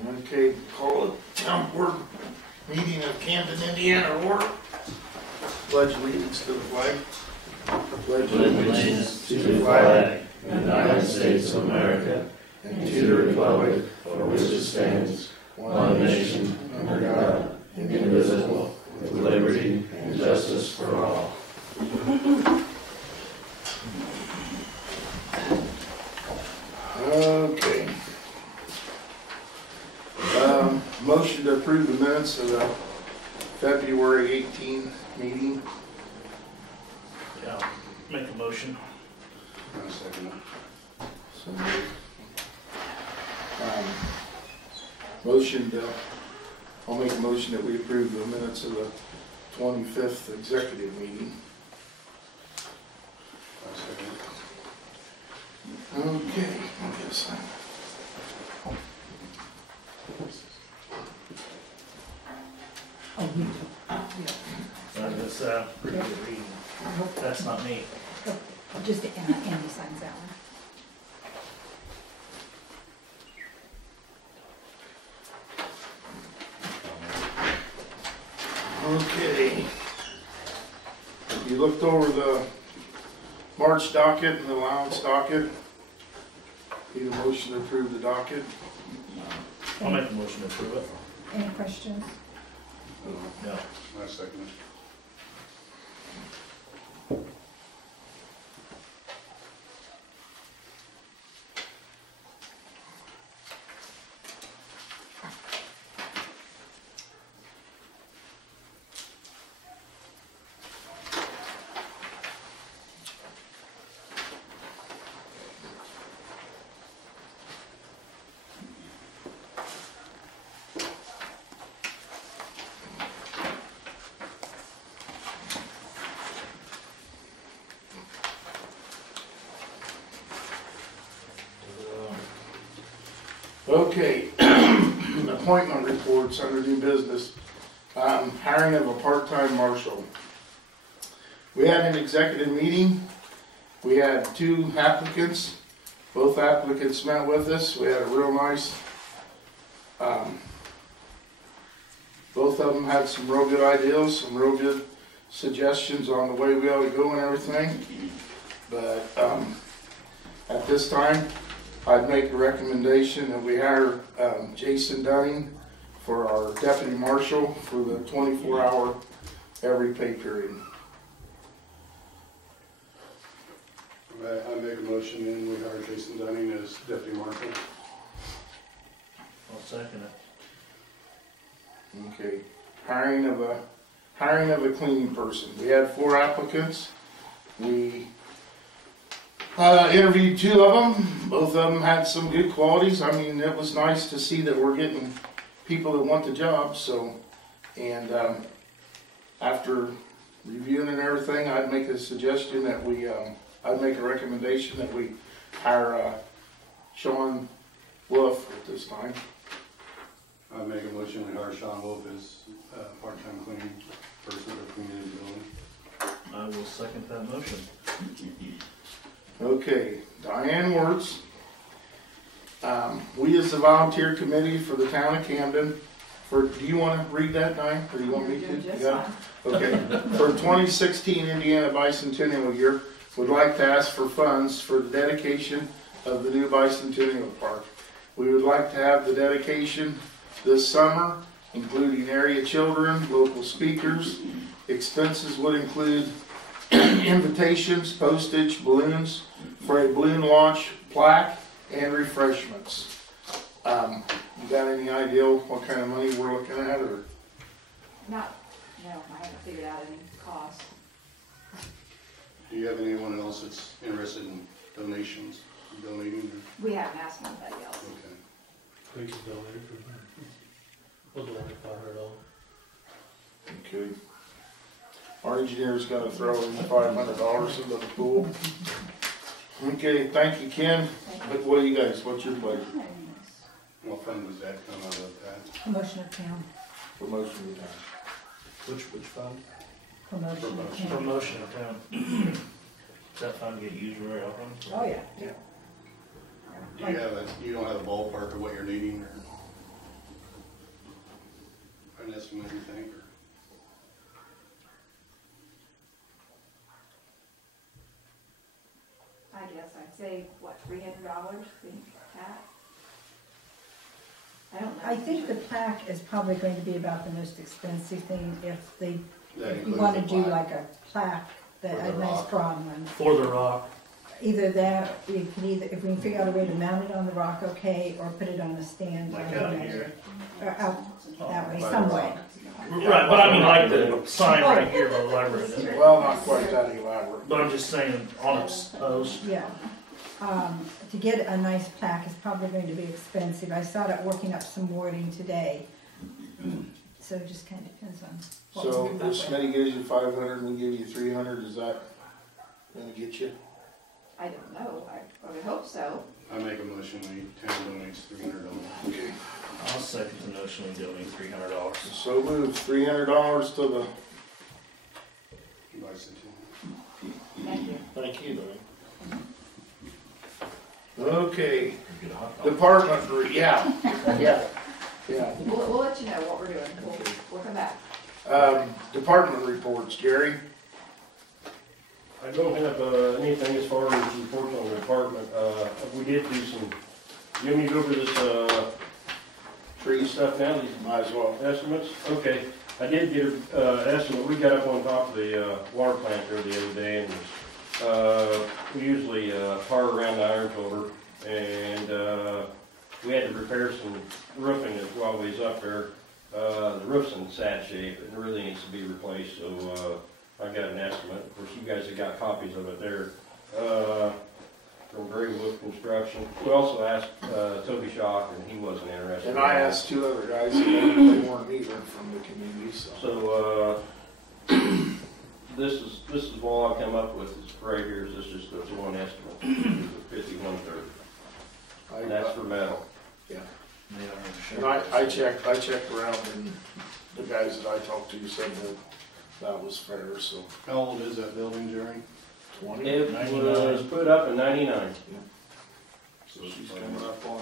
Okay, call it town board meeting of Camden, Indiana order. Pledge allegiance to the flag. Pledge allegiance to the flag of the United States of America and to the republic for which it stands, one nation, under God, indivisible, with liberty and justice for all. Okay. Motion to approve the minutes of the February 18 meeting. Yeah, make a motion. I'll second it. I'll make a motion that we approve the minutes of the 25th executive meeting. I'll second it. Okay, I guess That's pretty good reading. That's not me. Just Andy signs that one. Okay. You looked over the March docket and the allowance docket. Need a motion to approve the docket? I'll make a motion to approve it. Any questions? No. I'll second it. Okay, appointment reports under new business. Hiring of a part-time marshal. We had an executive meeting. We had 2 applicants. Both applicants met with us. We had a real nice, both of them had some real good ideas, some real good suggestions on the way we ought to go and everything. But at this time, I'd make a recommendation that we hire Jason Dunning for our deputy marshal for the 24-hour every pay period. I make a motion and we hire Jason Dunning as deputy marshal. I'll second it. Okay, hiring of a cleaning person. We had 4 applicants. We interviewed 2 of them. Both of them had some good qualities. I mean, it was nice to see that we're getting people that want the job. So, and after reviewing and everything, I'd make a suggestion that we, I'd make a recommendation that we hire Sean Wolf at this time. I make a motion we hire Sean Wolf as part-time cleaning person for community building. I will second that motion. Okay, Diane Wirtz. We as the volunteer committee for the town of Camden, do you want to read that, Diane, or do you want me to? Yeah. Okay. For 2016 Indiana Bicentennial Year, would like to ask for funds for the dedication of the new Bicentennial Park. We would like to have the dedication this summer, including area children, local speakers. Expenses would include invitations, postage, balloons for a balloon launch, plaque, and refreshments. You got any idea what kind of money we're looking at, or? No, I haven't figured out any cost. Do you have anyone else that's interested in donating? We haven't asked anybody else. Okay. We can donate for that. We'll donate $500. Okay. Our engineer's gonna throw in $500 into the pool. Okay, thank you, Ken. But what do you guys, what's your pleasure? What fund does that come out of that? Promotion of town. Promotion of the town. Which fund? Promotion of town. Promotion of town. Does that fund get used very often? Oh, yeah. Yeah. Do you have you don't have a ballpark of what you're needing? Or? an estimate, you think, or? I guess I'd say, what, $300 the cat? I don't know. I think the plaque is probably going to be about the most expensive thing if That you includes want to the do plaque. like a plaque, that For a the nice rock. strong one. For the rock. Either that, you can either, if we can figure out a way to mount it on the rock, okay, or put it on a stand. Like I don't out know. here. Or out that way, By the some rock. way. Right, but I mean like the sign right here by the library. Well, not quite that elaborate. But I'm just saying on its post. Yeah. To get a nice plaque is probably going to be expensive. I started working up some wording today. So it just kind of depends on what we So come up if with. Smitty gives you 500 and we give you 300, is that gonna get you? I don't know, I would hope so. I make a motion, we town donates $300. Okay. I'll second the motion we donate $300. So moved, $300 to the, Bicentennial. Thank you. thank you, Doug. Okay, Get a hot dog. department, yeah, yeah. We'll let you know what we're doing. We'll come back. Department reports, Gary. I don't have anything as far as reports on the department. We did do some, you want me to go over this tree stuff now, these Might as well. estimates? Okay, I did get an estimate. We got up on top of the water plant there the other day, and we usually tar around the iron filter, and we had to repair some roofing while we was up there. The roof's in sad shape, it really needs to be replaced, so I got an estimate. Of course, you guys have got copies of it there. From Gray Wood Construction. We also asked Toby Shock, and he wasn't interested. And I asked two other guys, and they weren't either from the community, so. So, this is what I come up with, is right here, is this just the one estimate, 5130. And that's for metal. Yeah. They are And I checked around, and the guys that I talked to said that was fair, so. How old is that building, Jerry? 20? It 99. was put up in 99. So she's coming up on.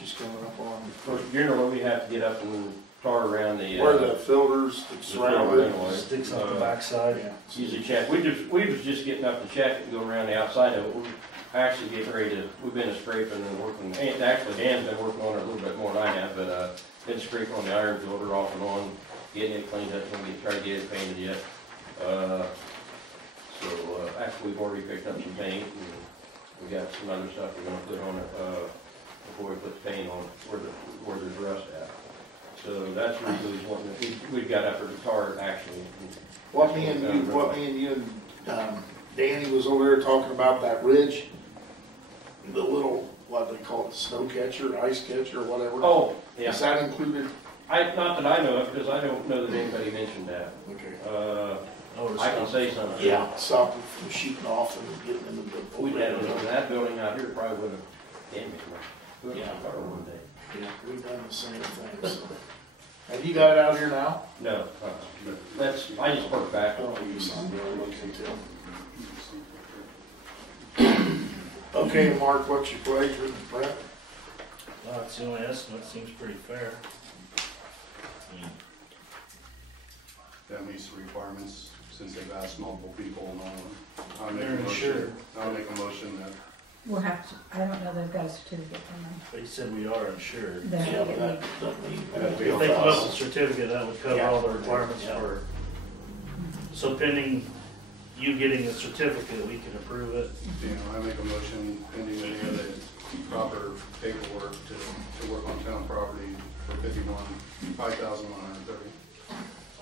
Of course, generally, we have to get up and tar around the. Where the filters that surround filter it. anyway. Sticks on the backside. Yeah. Usually check. We was just getting up to check it and go around the outside of it. We're actually getting ready to, we've been scraping and working, and actually Dan's been working on it a little bit more than I have, but, been scraping on the iron filter off and on, getting it cleaned up, and we try to get it painted yet. Actually we've already picked up some paint, and we got some other stuff we're gonna put on it, before we put the paint on where there's rust at. So that's really what we've got up there to tar it actually. What me and you and Danny was over there talking about that ridge, the little, what they call it, snow catcher, ice catcher, whatever. Oh, yeah. Is that included? Not that I know of, because I don't know that anybody mentioned that. Okay. I can say something. Yeah, stop them from shooting off and getting into the. We'd had that building out here probably would have damaged my car one day. Yeah, we've done the same thing, so. Have you got it out here now? No, that's, I just parked back. Oh, you signed it, okay, too. Okay, Mark, what's your pleasure, Brett? Well, it's the only estimate, seems pretty fair. That meets the requirements, since they've asked multiple people, and I'll make They're a insured. motion that We'll have to, I don't know that I've got a certificate from them. They said we are insured. Then Yeah, we'll but get that me. doesn't mean. If they come up with a certificate, that would cover all the requirements Yeah. for, so pending you getting a certificate, we can approve it. I make a motion pending any of the proper paperwork to work on town property for $5,130.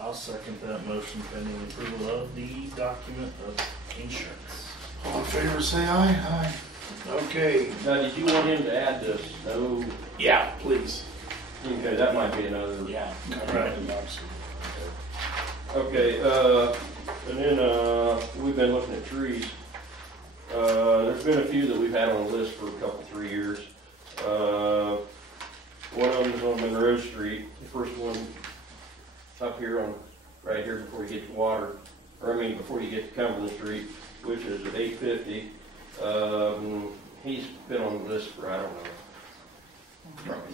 I'll second that motion pending approval of the document of insurance. All in favor, say aye. Aye. Okay. Now, did you want him to add this? No. Yeah, please. Okay, that might be another. Yeah. Right. Okay, and then, we've been looking at trees. There's been a few that we've had on the list for a couple, 3 years. One of them is on Monroe Street, the first one up here on, right here before you get to water, before you get to Cumberland Street, which is at 850. He's been on the list for, I don't know,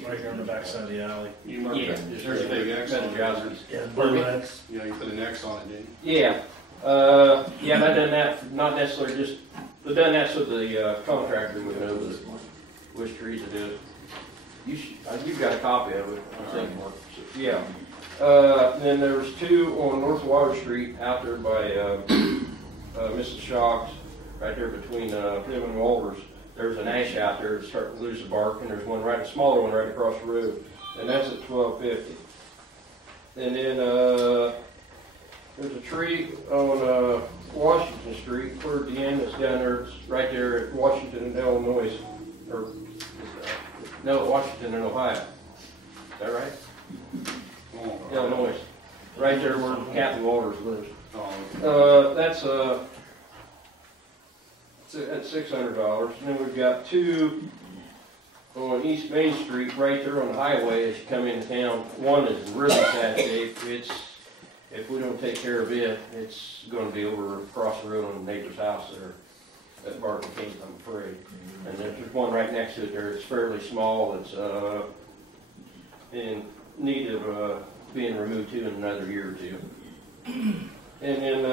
Right here on the backside of the alley. You marked Yeah, that, just there's a big X on it. Yeah, blue X. Yeah, you put an X on it, didn't Yeah, yeah, and I done that, not necessarily just, I done that so the contractor would know which trees it is. You've got a copy of it, I think. Yeah. Then there was two on North Water Street out there by Mrs. Shock's, right there between them and Walters. There's an ash out there that's starting to lose the bark, and there's one a smaller one right across the road, and that's at $12.50. And then there's a tree on Washington Street toward the end that's down there. It's right there at Washington and Illinois, or no, Washington and Ohio. Is that right? you? Illinois, right there where Kathy Walters lives. Oh, That's at $600. And then we've got two on East Main Street, right there on the highway as you come into town. One is in really sad shape. If we don't take care of it, it's going to be over across the road on the neighbor's house there at Barton Kings, I'm afraid. And then there's one right next to it there. It's fairly small. It's in need of being removed too in another year or two. And then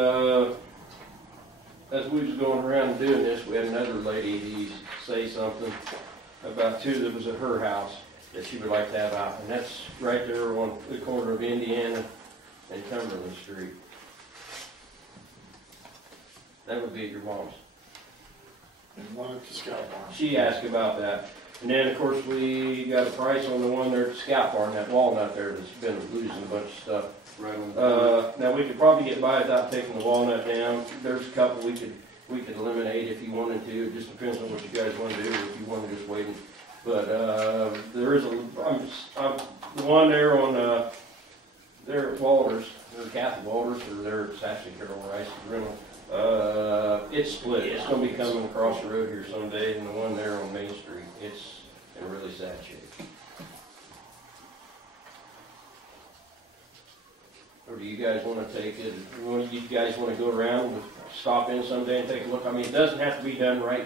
as we was going around doing this, we had another lady say something about two that was at her house that she would like to have out, and that's right there on the corner of Indiana and Cumberland Street. That would be at your mom's. And one at the Scout Barn. She asked about that. And then, of course, we got a price on the one there at the Scout Barn, that walnut there that's been losing a bunch of stuff. right on. Now, we could probably get by without taking the walnut down. There's a couple we could eliminate if you wanted to. It just depends on what you guys want to do, if you want to just wait. But there is the one there on there at Walters, or Kathy Walters, or there it's actually Carol Rice's rental. It's split. It's going to be coming across the road here someday, and the one there on Main Street, it's in really sad shape. Or do you guys want to take it? You guys want to go around and stop in someday and take a look? I mean, it doesn't have to be done right.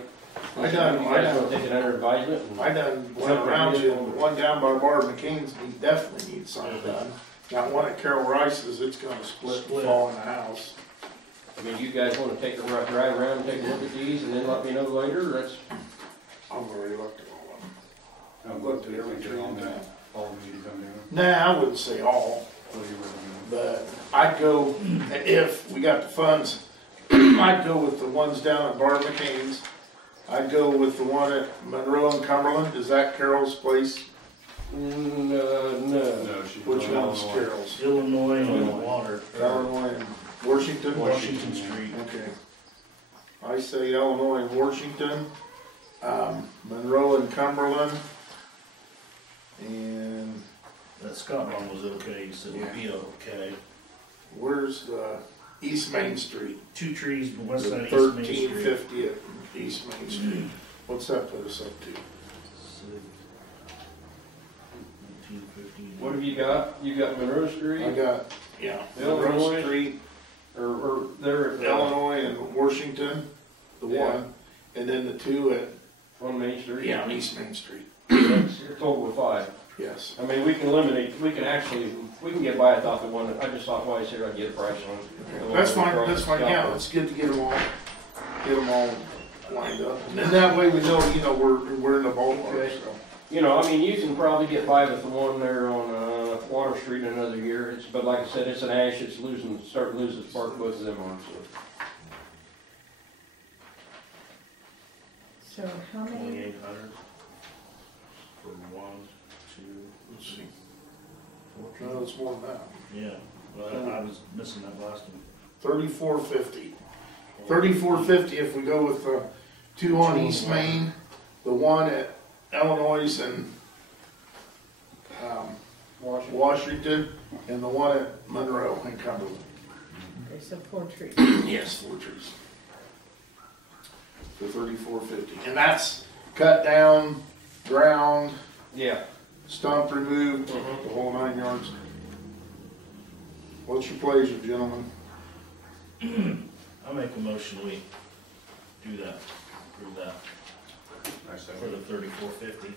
You guys want to take it under advisement? I done went around to one down by Barb McCain's, he definitely needs something done. Got one at Carol Rice's, it's gonna split and fall in the house. I mean, you guys want to take a drive around and take a look at these and then let me know later? That's, I've already looked at all of them. I've looked at every tree on that, all need to come down. Nah, I wouldn't say all, What do you recommend? but I'd go, if we got the funds, I'd go with the ones down at Barb McCain's. I'd go with the one at Monroe and Cumberland. Is that Carol's place? no. No, she. Which one's Carol's? Illinois and Water. Illinois and Washington? Washington Street. Okay. I say Illinois and Washington, Monroe and Cumberland, and That Scott one was okay, so it would be okay. where's the East Main Street? Two trees, west side of East Main Street. 1350 at East Main Street. What's that put us up to? 1950. What have you got? You got Monroe Street? I got, yeah, Illinois. Monroe Street, Or there at Illinois and Washington, the Yeah. one, and then the two at, on Main Street? yeah, East Main Street, That's a total of 5. yes. I mean, we can eliminate, we can get by without the one, I just thought, why I said I'd get a price on it. The one That's fine, across that's the fine, Scott yeah, Road. it's good to get them all lined up. And that way we know, we're in the ballpark, Okay. so. You know, I mean, you can probably get by with the one there on Water Street in another year. But like I said, it's an ash. It's starting to lose its bark. Both of them are. So how many, 2,800 for 1, 2, Let's see. No, it's more than that. yeah. Well, I was missing that last one. 3450. 3450 if we go with the two on East Main, the one at Illinois and Washington, and the one at Monroe and Cumberland. okay, so 4 trees. Yes, 4 trees. For 3450, and that's cut down, ground, Yeah. stump removed, Mhm. the whole 9 yards. What's your pleasure, gentlemen? I'll make a motion, we do that, approve that I for second. the 3450.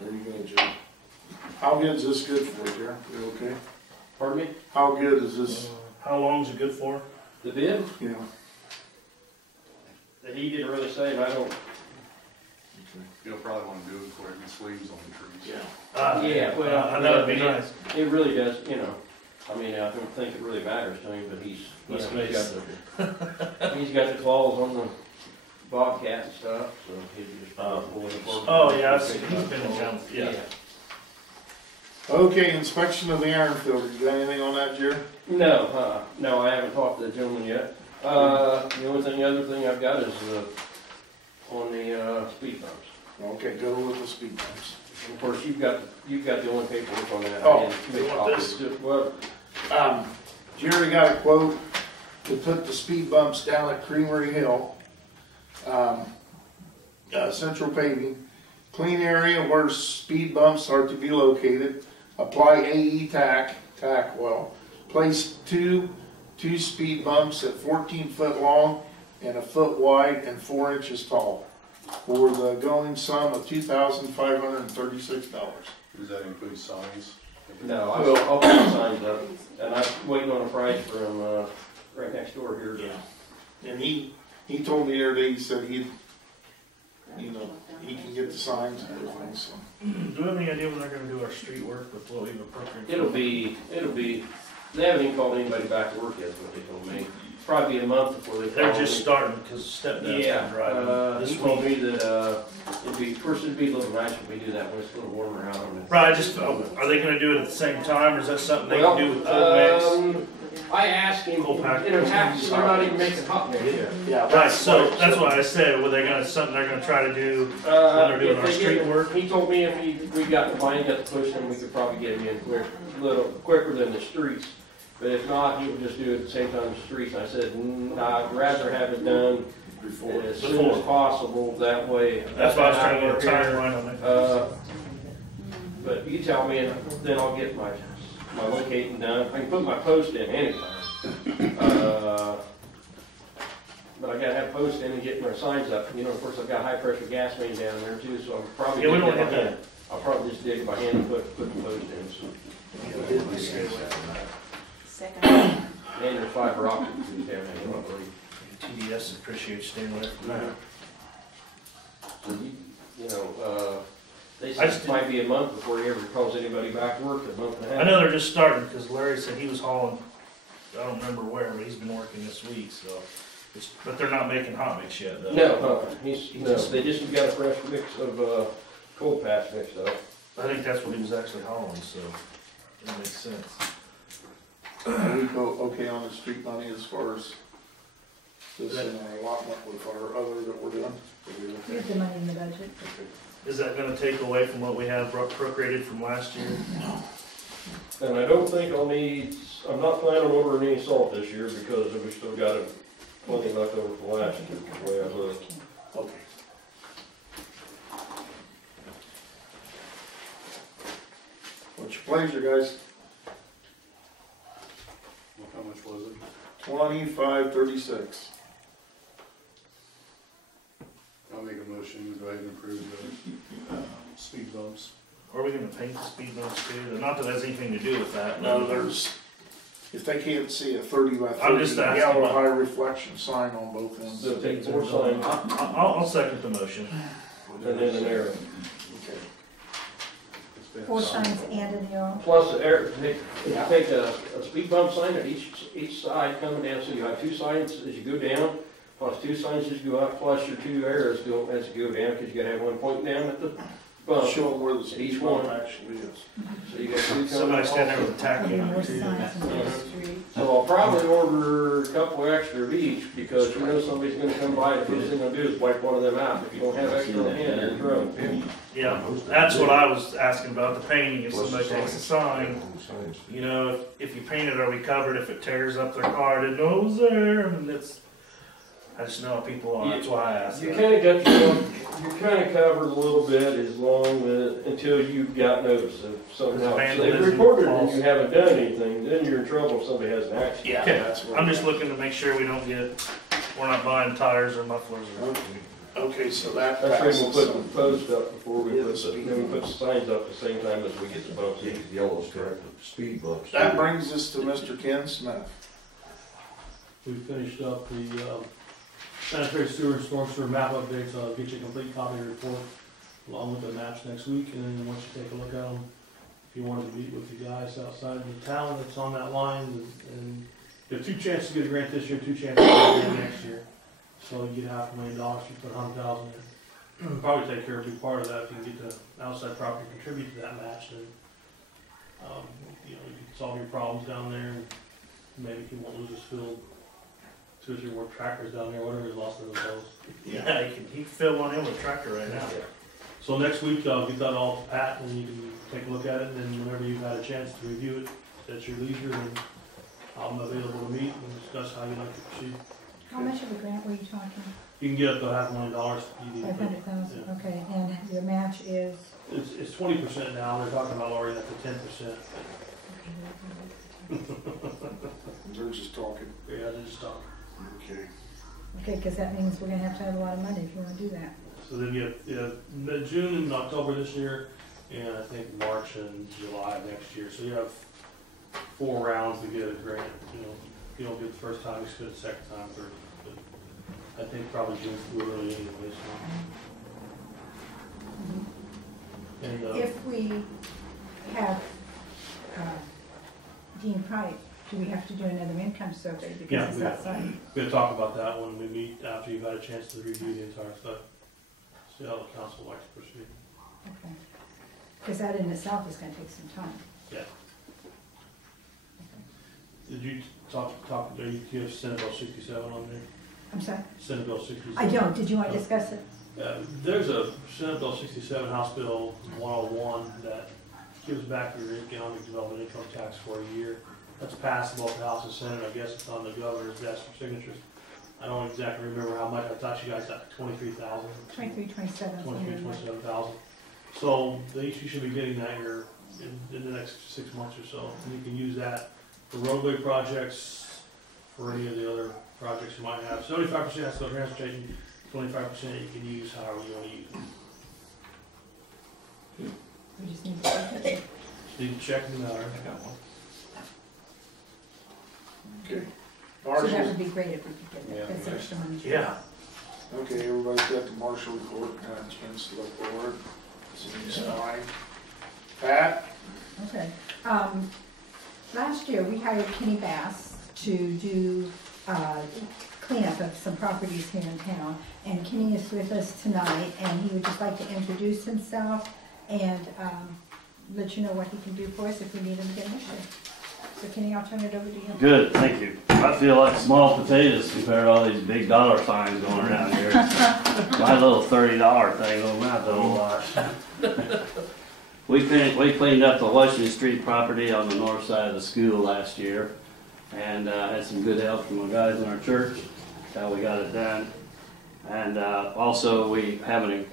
There you go, Jim. How good is this good for, Jerry? You okay? Pardon me? How good is this? How long's it good for? The bid? Yeah. That he didn't really say, and I don't. You'll probably want to do it before it gets leaves on the trees. Yeah. Yeah, well, I know it'd be nice. It really does, you know. I mean, I don't think it really matters to him, but he's got the claws on the bobcat and stuff, so he's just. Oh, yeah, I've seen, he's been in town, yeah. Okay, inspection of the iron filter. You got anything on that, Jerry? No, no, I haven't talked to the gentleman yet. The other thing I've got is, on the, speed bumps. Okay, go with the speed bumps. Of course, you've got the only paperwork on that. Oh, I didn't make you want copies. Well, Jerry got a quote to put the speed bumps down at Creamery Hill. Central paving, clean area where speed bumps are to be located. Apply AE tack well. Place two speed bumps at 14 foot long and a foot wide and 4 inches tall, for the going sum of $2,536. Does that include signs? no, I'll put the signs up, and I'm waiting on a price from, right next door here. Yeah. And he told me the other day, he said he can get the signs and everything, so. Do we have any idea when they're gonna do our street work with what we've appropriated? It'll be, they haven't even called anybody back to work yet, is what they told me. Probably be a month before they call They're me. just starting, cause stepdad's Yeah, been driving he this told week. me that, of course it'd be a little nicer if we do that when it's a little warmer out on it. Right, are they gonna do it at the same time, or is that something they can do with cold mix? I asked him, Cold pack. they're not even making hot mix yet. Yeah, Right, so that's why I said, were they gonna, something they're gonna try to do when they're doing our street work? He told me if we got the line, got the push, then we could probably get him in a little quicker than the streets. But if not, he would just do it at the same time as the streets. I said, I'd rather have it done as soon as possible, that way. That's why I was trying to get a timeline on it. But you tell me, and then I'll get my locating done. I can put my post in anytime. But I gotta have post in and get my signs up. You know, of course, I've got high pressure gas main down there too, so I'm probably. Yeah, we don't dig have by that. hand. I'll probably just dig by hand and put the post in, so. Second. And there's fiber optic tubes down there, probably. TDS appreciates staying away from that. You know, they I said just it might be a month before he ever calls anybody back to work, a month and a half. I know they're just starting, because Larry said he was hauling, I don't remember where, but he's been working this week, so. But they're not making hot mix yet, though. No, they just got a fresh mix of, cold patch mixed up. I think that's what he was actually hauling, so it makes sense. We go okay on the street money as far as this allotment with our other that we're doing? We have the money in the budget. Is that gonna take away from what we have appropriated from last year? And I don't think I'm not planning on ordering any salt this year because we still got plenty left over from last year, the way I look. Okay. What's your pleasure, guys? How much was it? 2536. I'll make a motion to go ahead and approve the speed bumps. Or are we gonna paint the speed bumps too? Not that it has anything to do with that. No, if they can't see a 30 by 30 I'm just asking yellow about- high reflection sign on both ends. So take 4 signs I'll second the motion. and then an arrow. Okay. 4 signs and an arrow. Plus, take a speed bump sign at each side coming down, so you have 2 signs as you go down, plus 2 signs as you go up, plus your 2 arrows go as you go down, because you gotta have one pointing down at the bump. Show them where the Each speed one. bump actually is. So you got 2 coming. Somebody stand there with a tack Maybe on more it too. signs in the street. So I'll probably order a couple extra of each, because you know somebody's gonna come by, and the first thing they'll do is wipe one of them out. If you don't have extra on hand, you're in trouble. Yeah, that's what I was asking about, the painting. If somebody takes a sign, you know, if you paint it, are we covered? If it tears up their car, didn't know it was there, and I just know how people are, that's why I asked You that. kinda got yourself, you're kinda covered a little bit as long as, until you've got notice of something else. If they Vandalism, reported and false. you haven't done anything, then you're in trouble if somebody has an accident. Yeah, Okay, that's what I'm just looking to make sure we're not buying tires or mufflers or. Okay, so that That's why we'll passes. put the post up before we Yeah, put the the, speed then we put the bumps. signs up at the same time as we get the bumps. Yellow stripe, speed bumps. That brings us to Mr. Ken Smith. We finished up the sanitary sewer and storm sewer map updates, so I'll get you a complete copy of the report along with the maps next week, and then once you take a look at them, if you wanted to meet with the guys outside of the town that's on that line, and you have 2 chances to get a grant this year, 2 chances to get a grant next year. So you get $500,000, you put $100,000 in. Probably take care of a big part of that if you can get the outside property to contribute to that match, then, you can solve your problems down there, and maybe you won't lose this field. 2 or 3 more tractors down there, whatever you lost in those. Yeah, he can fill one in with a tractor right now. So next week, I'll get that all to Pat, and you can take a look at it, and then whenever you've had a chance to review it, at your leisure, then I'm available to meet and discuss how you'd like to proceed. How much of a grant were you talking? You can get up to $500,000. You need- 500,000, Yeah. okay, and your match is? It's 20% now, they're talking about lowering that to 10%. They're just talking. Yeah, they're just talking. Okay. Okay, because that means we're gonna have to have a lot of money if you wanna do that. So then you have June and October this year, and I think March and July of next year. So you have 4 rounds to get a grant. If you don't get the first time, you should get the second time, third. But I think probably June's too early anyway. So. And If we have Dean Price, do we have to do another income survey Yeah, because it's we- outside? we're gonna talk about that when we meet after you've had a chance to review the entire stuff. See how the council likes to proceed. Okay. Because that in itself is gonna take some time. Yeah. Did you talk, do you have Senate Bill 67 on there? I'm sorry? Senate Bill 67? I don't, did you want to discuss it? There's a Senate Bill 67, House Bill 101 that gives back your economic development income tax for a year. That's passed both the House and Senate. I guess it's on the governor's desk for signatures. I don't exactly remember how much. I thought you guys got 23,000. 23, 27. 23, 27,000. So you should be getting that here in the next 6 months or so. And you can use that for roadway projects, for any of the other projects you might have. 75% has to go to transportation, 25% you can use however you want to use it. We just need to check it. Just need to check them out. Okay. So that Marshall, would be great if we could get that. Yeah. That's extra money. Yeah. okay, everybody's got the marshal report, had a chance to look over it. Seems fine. Pat? Okay. Last year, we hired Kenny Bass to do cleanup of some properties here in town. And Kenny is with us tonight, and he would just like to introduce himself and let you know what he can do for us if we need him again this year. So Kenny, I'll turn it over to you. Good, thank you. I feel like small potatoes compared to all these big dollar signs going around here. My little $30 thing don't amount to a whole lot. We cleaned up the Washington Street property on the north side of the school last year, and had some good help from the guys in our church. That's how we got it done. And also we haven't.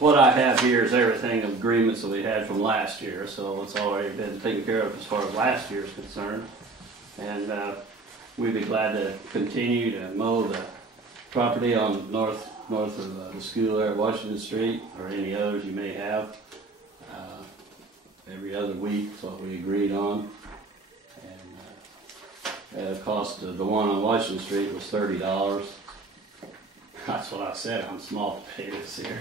What I have here is everything agreements that we had from last year, so it's already been taken care of as far as last year is concerned. And we'd be glad to continue to mow the property on north of the school there at Washington Street, or any others you may have. Every other week is what we agreed on. And the cost of the one on Washington Street was $30. That's what I said on small potatoes here.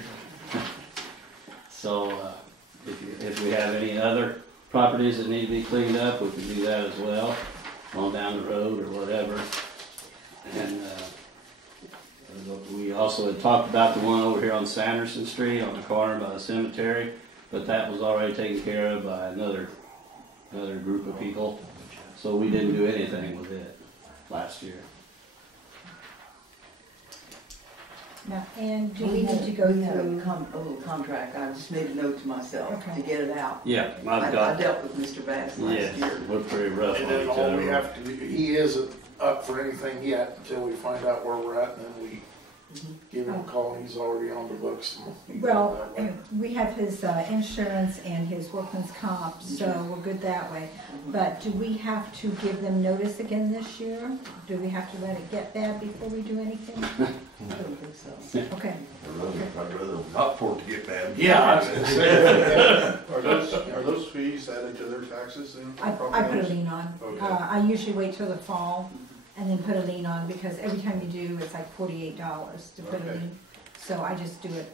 So if we have any other properties that need to be cleaned up, we can do that as well, on down the road or whatever. And we also had talked about the one over here on Sanderson Street on the corner by the cemetery, but that was already taken care of by another group of people. So we didn't do anything with it last year. Now, and do we need to go We had a through? little contract, I just made a note to myself Okay. to get it out. Yeah, I I've got, dealt with Mr. Bass last yes, year. we're pretty rough And on then each all we other. have to do, he isn't up for anything yet until we find out where we're at, and then we give him a call, and he's already on the books. Well, we have his insurance and his workman's comp, so we're good that way. But do we have to give them notice again this year? Do we have to let it get bad before we do anything? I don't think so. Okay, I'd rather not for it to get bad. Yeah, I was gonna say. Are those fees added to their taxes then? I put a lien on. Okay. I usually wait till the fall and then put a lien on, because every time you do, it's like $48 to put a Okay. lien. So I just do it.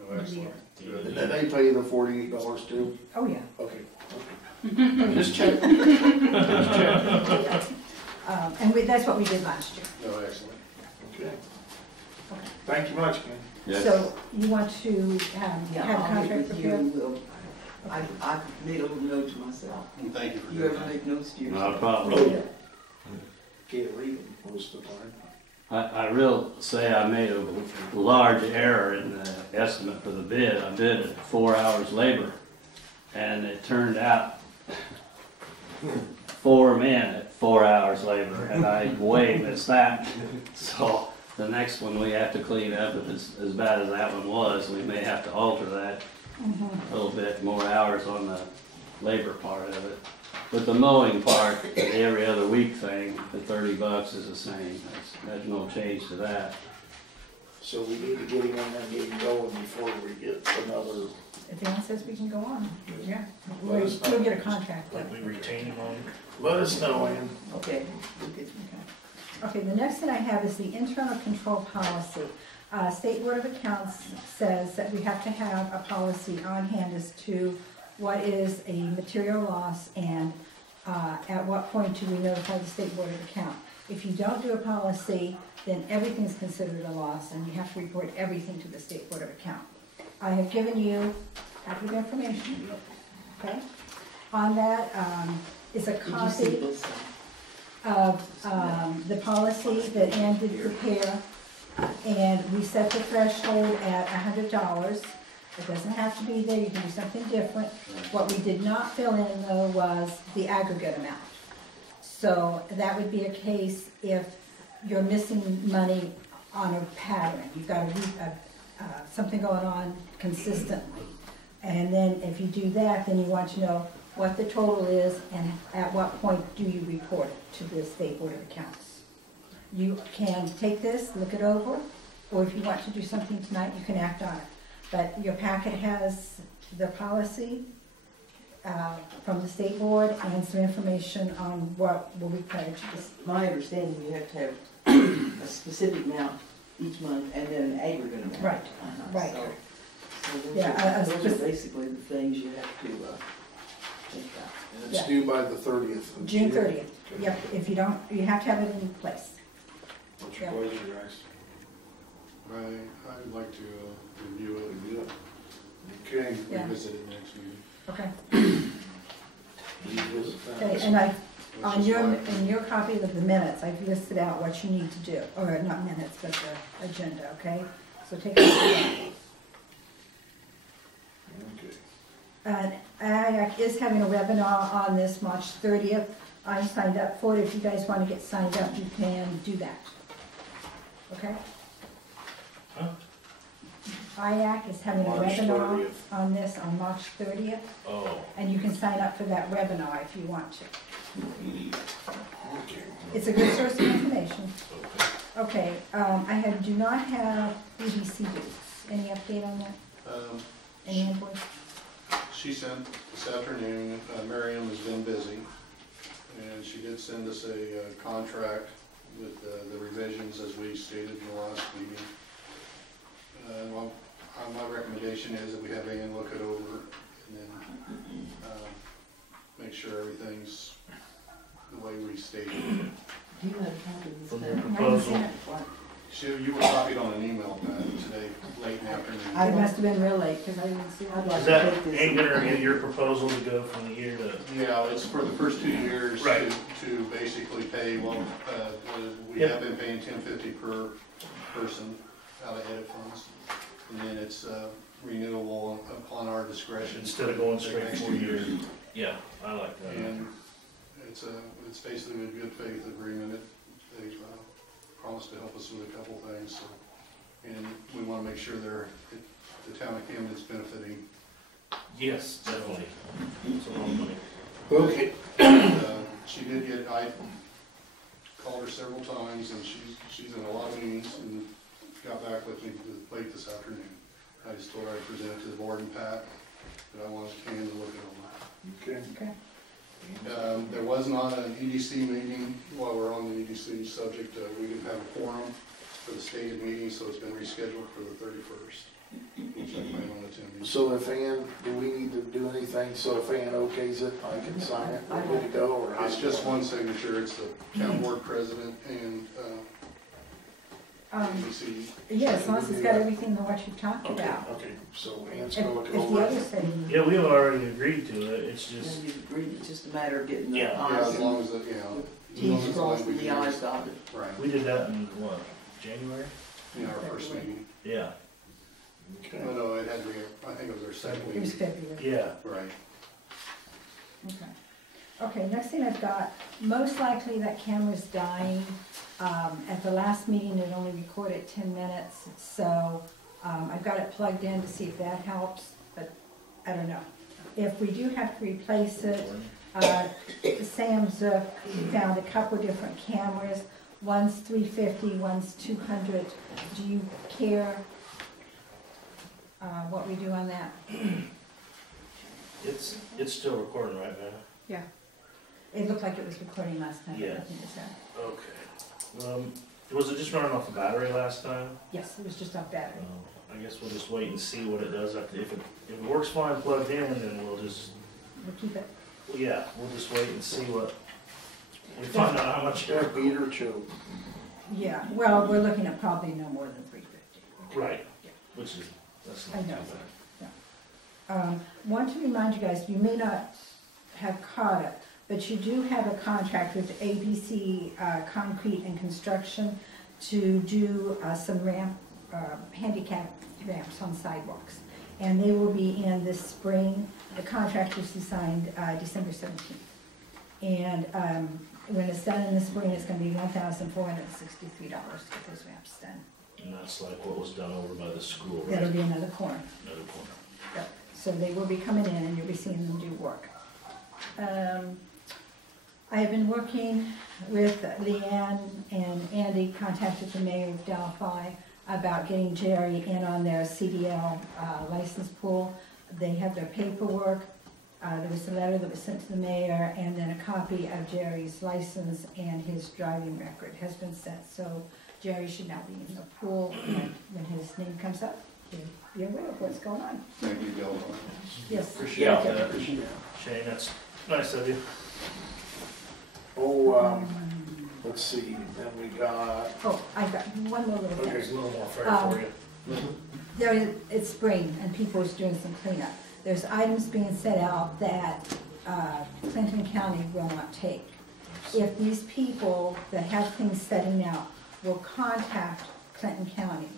Oh, excellent. Good. And then they pay the $48 too? Oh, yeah. Okay. Just check. That's what we did last year. No, excellent. Okay. Thank you much, Ken. Yes. So you want to Yeah, have a I'll meet contract with you prepared? and we'll, I made a little note to myself. And thank you for You doing ever that. make notes to Not a yourself? problem. Can't read them most of the time. I will say I made a large error in the estimate for the bid. I bid at 4 hours labor, and it turned out 4 men at 4 hours labor, and I way missed that. So the next one we have to clean up, if it's as bad as that one was, we may have to alter that a little bit, more hours on the labor part of it. But the mowing part, the every other week thing, the $30 is the same. There's no change to that. So we need to get him on and get him going before we get another. If Dan says we can go on, yeah. Let us know. We'll get a contract Like done. we retain him on. Let us know, Ann. Okay. Okay, the next thing I have is the internal control policy. State Board of Accounts says that we have to have a policy on hand as to what is a material loss and at what point do we notify the State Board of Account. If you don't do a policy, then everything's considered a loss and you have to report everything to the State Board of Account. I have given you half of the information, okay? On that is a Did you see copy this? of the policy that Ann did prepare, and we set the threshold at $100. It doesn't have to be there, you can do something different. What we did not fill in though was the aggregate amount. So that would be a case if you're missing money on a pattern, you've got something going on consistently. And then if you do that, then you want to know what the total is and at what point do you report it to the State Board of Accounts. You can take this, look it over, or if you want to do something tonight, you can act on it. But your packet has the policy from the State Board and some information on what will be paid to this. My understanding, you have to have a specific amount each month and then an aggregate amount. Right, Uh-huh. right. So those Yeah, are- those are basically the things you have to think about. And it's Yeah. due by the 30th. of June 30th. Yep, if you don't, you have to have it in place. What's your pleasure, guys? I would like to review it and do it, Okay. Yeah. revisit it next meeting. Okay. Revisit that. Okay, and That's on just your, my- in your copy of the minutes, I've listed out what you need to do, or not minutes, but the agenda, okay? So take a look at that. Okay. AIAC is having a webinar on this March 30th. I signed up for it. If you guys want to get signed up, you can do that. Okay? Huh? IAC is having a March webinar 30th. on this on March 30th, Oh. and you can sign up for that webinar if you want to. Okay. It's a good source of information. Okay, do not have EDC dues. Any update on that? Any invoice? She sent this afternoon, Miriam has been busy, and she did send us a contract with the revisions as we stated in the last meeting. Well, my recommendation is that we have Ann look it over and then make sure everything's the way we stated. Do you have a copy of From this? their thing? proposal. You were copied on an email today, late in the It afternoon. must have been real late, because I didn't see I'd it. like Is to that take this. ain't gonna get your proposal to go from the year to? Yeah, it's for the first 2 years Right. to basically pay, well, we Yep. have been paying $10.50 per person out of edit funds. And then it's renewable upon our discretion. Instead of going for the straight next 4 2 years. Yeah, I like that. And it's basically a good faith agreement. They've promised to help us with a couple things, so. And we want to make sure the town of Camden's benefiting. Yes, definitely. It's a lot of money. Okay. She did I called her several times, and she's in a lot of meetings, and got back with me late this afternoon. I just told her I'd present it to the board and Pat, but I wanted Ken to look at Okay. Okay. them. There was not an EDC meeting while we're on the EDC subject. We didn't have a quorum for the stated meeting, so it's been rescheduled for the 31st, which I plan on attending. So if Ann, do we need to do anything, so if Ann okays it, I can sign it, we're good to go, or? It's just one signature. It's the town board president and EDC. Yeah, as long as it's got everything that what you talked Okay, about. okay, so Ann's If gonna look if it the over. others say, Yeah, we already agreed to it, it's just, And you agreed, it's just a matter of getting the Yeah. Yeah, as I's long and as, as long as T's the crossed and language the I's is- dotted. Right, we did that in what, January? in our first meeting. Yeah, Okay. No, it had to be, I think it was our second it was meeting. February. yeah. Right. Okay. Okay, next thing I've got, most likely that camera's dying. At the last meeting, it only recorded 10 minutes, so I've got it plugged in to see if that helps, but I don't know. If we do have to replace it, Sam Zook found a couple different cameras. One's 350, one's 200. Do you care what we do on that? It's still recording right now. Yeah. It looked like it was recording last night. Yeah. Nothing to say. Okay. Was it just running off the battery last time? Yes, it was just off battery. I guess we'll just wait and see what it does. If it works fine plugged in, then we'll just, We'll keep it. yeah, we'll just wait and see what, we find out how much. Yeah, beat or choke. Yeah, well, we're looking at probably no more than 350. Right, which is, that's not I too know. bad. Want to remind you guys, you may not have caught it, but you do have a contract with ABC Concrete and Construction to do some handicap ramps on sidewalks. And they will be in this spring. The contract was signed December 17th. And when it's done in the spring, it's gonna be $1,463 to get those ramps done. And that's like what was done over by the school, right? That'll be another corner. Another corner. Yep. So they will be coming in and you'll be seeing them do work. I have been working with Leanne and Andy, contacted the mayor of Delphi about getting Jerry in on their CDL license pool. They have their paperwork. There was a letter that was sent to the mayor, and then a copy of Jerry's license and his driving record has been sent. So Jerry should now be in the pool, and when his name comes up, he'll be aware of what's going on. Thank you, Bill. Yes. Appreciate Yeah. that. Appreciate that. Shane, that's nice of you. Oh, let's see, then we got, Oh, I got one more little thing. There's a little more fair for you. It's spring and people are doing some cleanup. There's items being set out that Clinton County will not take. If these people that have things setting out will contact Clinton County,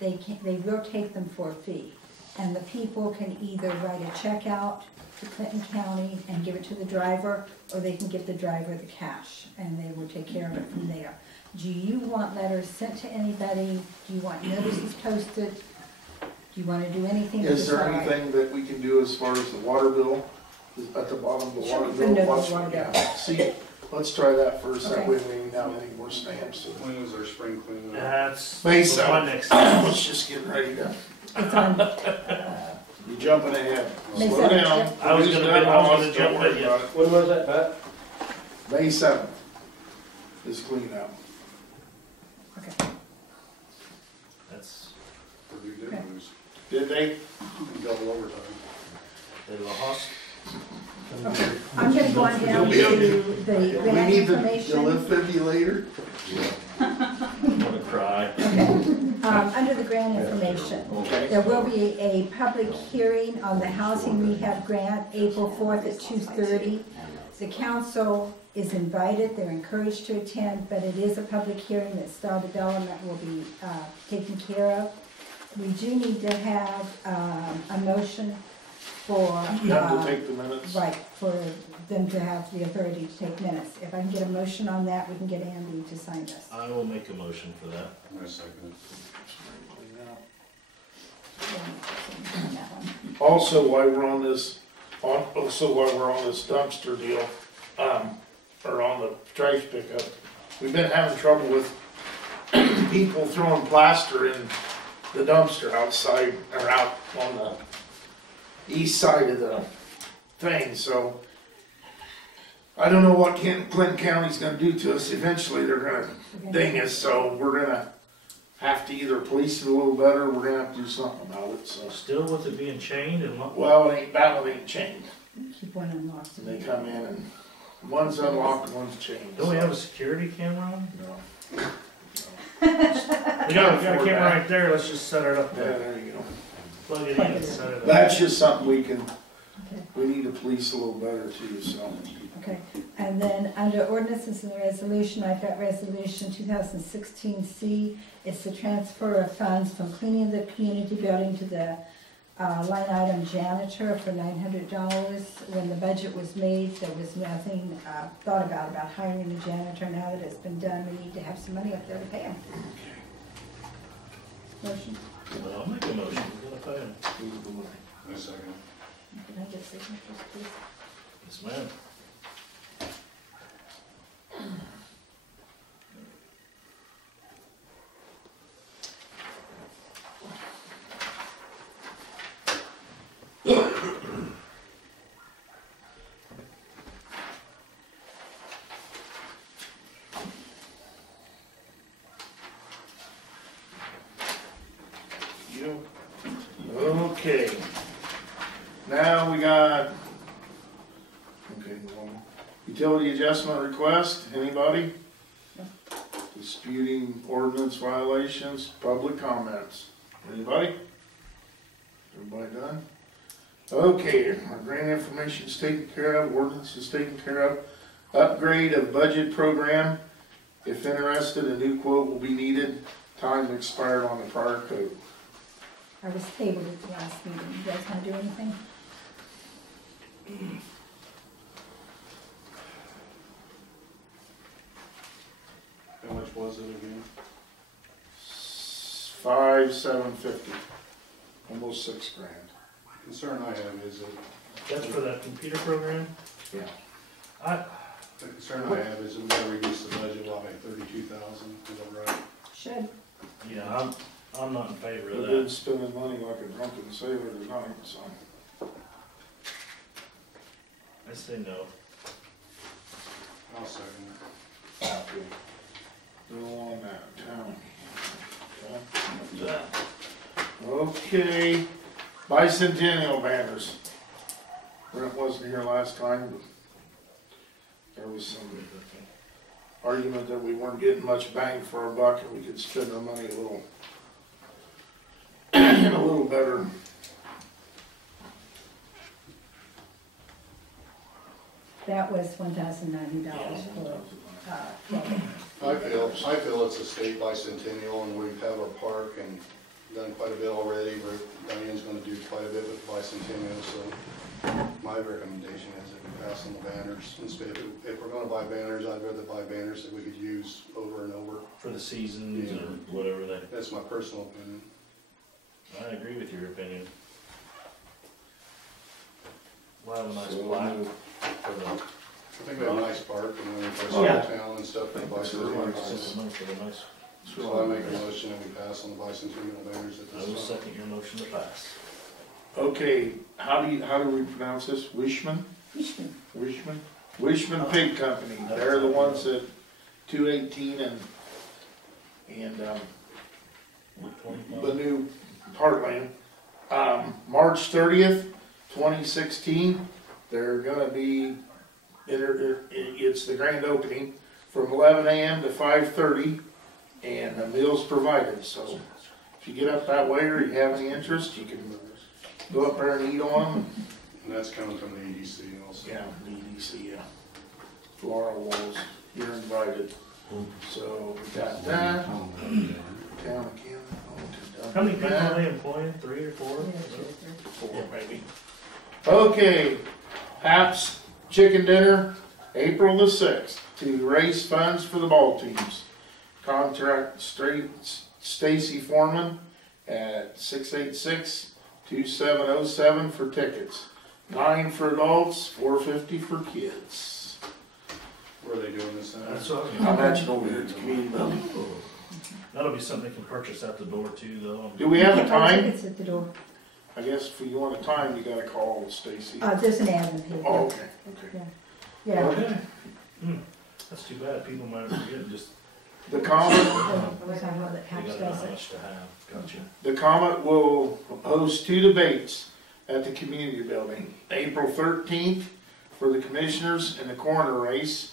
they will take them for a fee. And the people can either write a check out to Clinton County and give it to the driver, or they can give the driver the cash and they will take care of it from there. Do you want letters sent to anybody? Do you want notices posted? Do you want to do anything? to is there decide? anything that we can do as far as the water bill? Is at the bottom of the Sure, water the bill? note of What's- water bill. yeah, see, let's try that first, that Okay. way we don't have any more stamps. When was our spring cleanup? That's May my 7th. next. Let's just get ready to, It's on, you're jumping ahead. May Slow 7th, down. yep. I was gonna Don't jump worry with you. about it. When was that, Pat? May 7th is cleanup. okay. That's, We did Okay. lose. Did they? Double overtime. they lost. Okay, I'm gonna go on down to the We grant need the information. defibrillator? I'm gonna cry. Under the grant information, Okay. there will be a public hearing on the housing rehab grant, April 4th at 2:30. The council is invited, they're encouraged to attend, but it is a public hearing that Star Development will be taken care of. We do need to have a motion for, You have to take the minutes. right, for them to have the authority to take minutes. If I can get a motion on that, we can get Andy to sign this. I will make a motion for that. I second On that one. Also, while we're on this, dumpster deal, or on the trash pickup, we've been having trouble with people throwing plaster in the dumpster outside, or out on the east side of the thing, so I don't know what Clinton County's gonna do to us. Eventually, they're gonna ding us, so we're gonna have to either police it a little better, or we're gonna have to do something about it, so. Still with it being chained and what? Well, that one ain't chained. Keep one unlocked. And they come in and one's unlocked and one's chained. Don't we have a security camera on? No. We got a camera right there, let's just set it up Yeah, there. there you go. Plug it in and set it up. That's just something we can, Okay. we need to police a little better too, so. Okay, and then under ordinances and resolution, I've got resolution 2016C. It's the transfer of funds from cleaning the community building to the line item janitor for $900. When the budget was made, there was nothing thought about hiring a janitor. Now that it's been done, we need to have some money up there to pay him. Motion, Well, I'll make a motion, we're gonna pay him. A second. can I get signatures, please? Yes, ma'am. Okay. Now we got, utility adjustment request, anybody? Disputing ordinance violations, public comments, anybody? Everybody done? Okay, our grant information's taken care of, ordinance is taken care of. Upgrade of budget program, if interested, a new quote will be needed, time expired on the prior code. I was tabled at the last meeting. You guys want to do anything? How much was it again? $5,750, almost $6,000. Concern I have is that, That's for that computer program? Yeah. the concern I have is that we gotta reduce the budget by 32,000, is that right? Should. Yeah, I'm not in favor of We've that. been spending money like a drunken sailor tonight, so. I say no. I'll second it. Okay. Go on that, town. Okay, bicentennial banners. Brent wasn't here last time, but there was some argument that we weren't getting much bang for our buck and we could spend our money a little, a little better. That was $1,090 for, I feel it's a state bicentennial and we have our park and done quite a bit already. Diane's gonna do quite a bit with bicentennial, so my recommendation is that we pass on the banners. Instead, if we're gonna buy banners, I'd rather buy banners that we could use over and over. For the seasons or whatever that, That's my personal opinion. I agree with your opinion. We'll have a nice So, plaque for the, I think we have a nice park and then for Yeah. town and stuff. I think For that's really nice. nice. So I make a motion that we pass on the bicentennial banners at I will this time. second your motion to pass. Okay, how do we pronounce this? Wishman? Wishman? Wishman Pig Company. They're the ones at 218 and the new Heartland. March 30th, 2016, they're gonna be, it's the grand opening from 11 a.m. to 5:30 and the meals provided. So if you get up that way or you have any interest, you can go up there and eat on them. And that's coming from the EDC also. Yeah, the EDC, yeah. Floral walls, you're invited. So we got that. Town of Camden. How many people are they employing? 3 or 4? Four, maybe. Okay, Haps Chicken Dinner, April the 6th, to raise funds for the ball teams. Contact Stacy Foreman at 686-2707 for tickets. 9 for adults, $4.50 for kids. Where are they doing this at? That's what I mentioned over here at the community building. That'll be something they can purchase at the door too, though. Do we have a Get our time? tickets at the door. I guess if you want a time, you gotta call Stacy. There's an admin here. Oh, okay, okay. Yeah. Okay. That's too bad. People might forget and just, The Comet, Was I know that they Hatch got does not it? much to have. Gotcha. the Comet will host 2 debates at the community building. April 13th for the commissioners and the coroner race,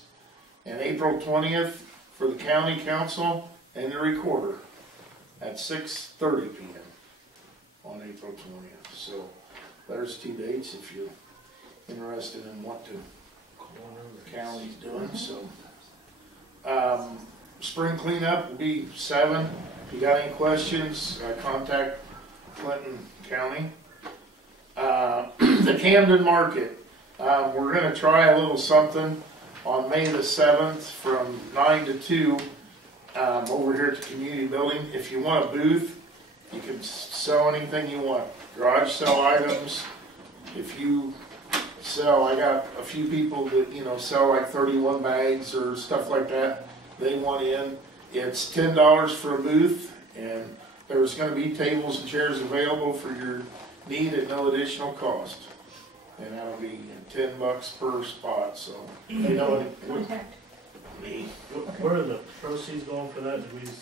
and April 20th for the county council and the recorder at 6:30 p.m. on April 20th. So there's 2 dates if you're interested in what the county's doing. So spring cleanup will be 7. If you got any questions, contact Clinton County. The Camden Market, we're gonna try a little something on May the 7th from 9 to 2 over here at the community building. If you want a booth, you can sell anything you want. Garage sale items. If you sell, I got a few people that, sell like 31 bags or stuff like that. They want in. It's $10 for a booth, and there's gonna be tables and chairs available for your need at no additional cost. And that'll be $10 per spot, so, Contact. me. Where are the proceeds going for that? Did we just,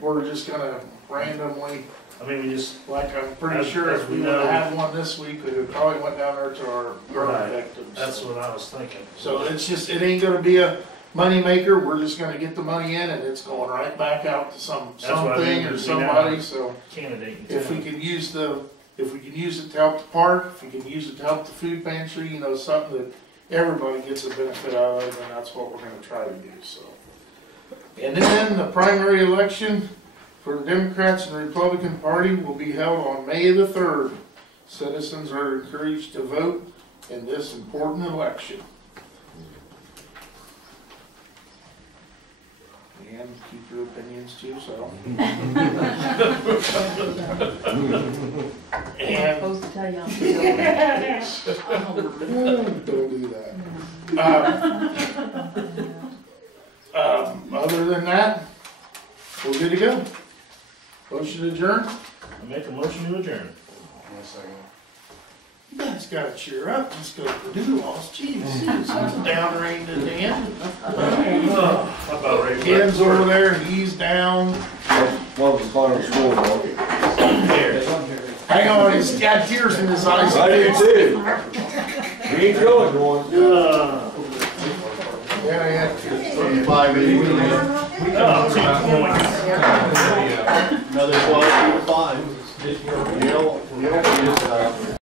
We're just gonna randomly, I mean, we just, like, I'm pretty As- sure as if we we would've know. had one this week, it probably went down there to our burn Right. victims. that's what I was thinking. So it's just, it ain't gonna be a money maker, we're just gonna get the money in and it's going right back out to what I something mean, or we somebody, so. Candidate. in If we town. can use if we can use it to help the park, if we can use it to help the food pantry, something that everybody gets a benefit out of, then that's what we're gonna try to do, so. And then the primary election for the Democrats and the Republican Party will be held on May the 3rd. Citizens are encouraged to vote in this important election. And keep your opinions to yourself. I'm And supposed to tell you I'm still. don't do that. Other than that, we're good to go. Motion to adjourn? I make a motion to adjourn. You guys gotta cheer up, just go for doodle loss. Jeez, it's a down rain at the end. How about right? Ken's over there, and he's down. What was the final score, bro? Hang on, he's got tears in his eyes. I did too. We ain't going. Yeah, yeah. 35, 80. Oh, 2 points. Another 12, 5.